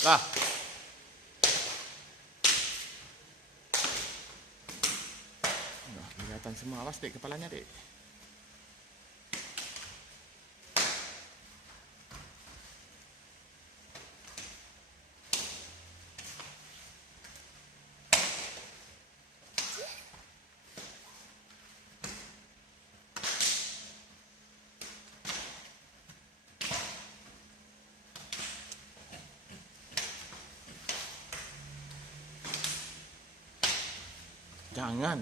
Lah. Nah, kelihatan semua. Awas, Dek, kepalanya, Dek. Jangan.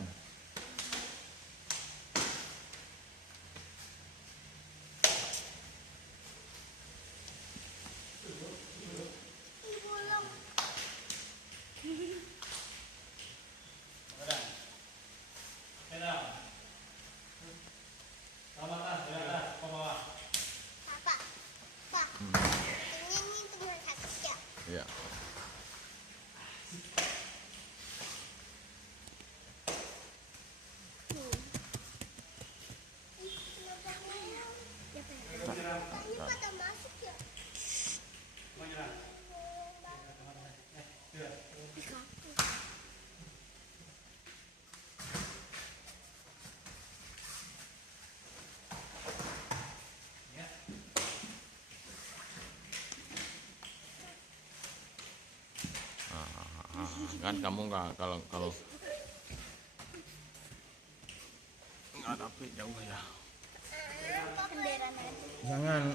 Ya. Kan kamu nggak kalau nggak tapi jauh ya. Jangan.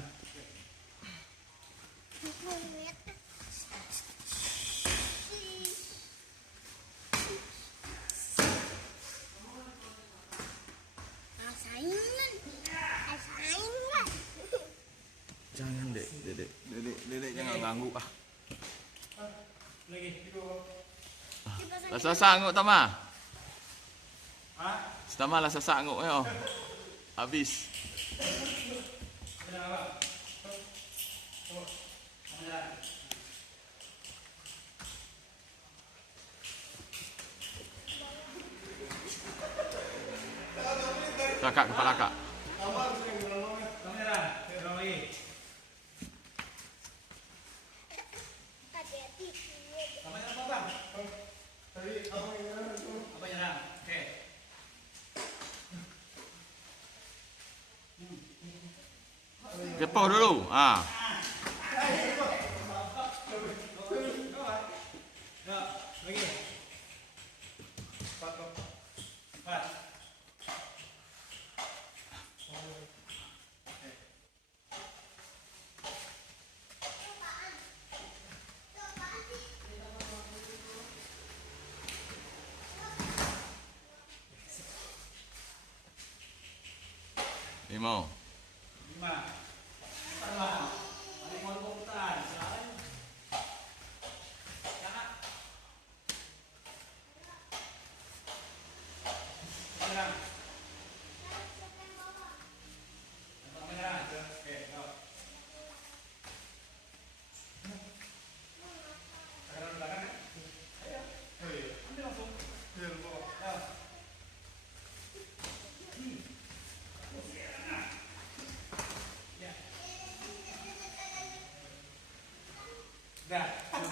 Jangan, Dek. Dedek jangan ganggu ah. Lah sanggup tama. Tama lah sanggup yo. Habis. Kakak kepala Kak. Kepoh dulu. Ah. Lima. Dah.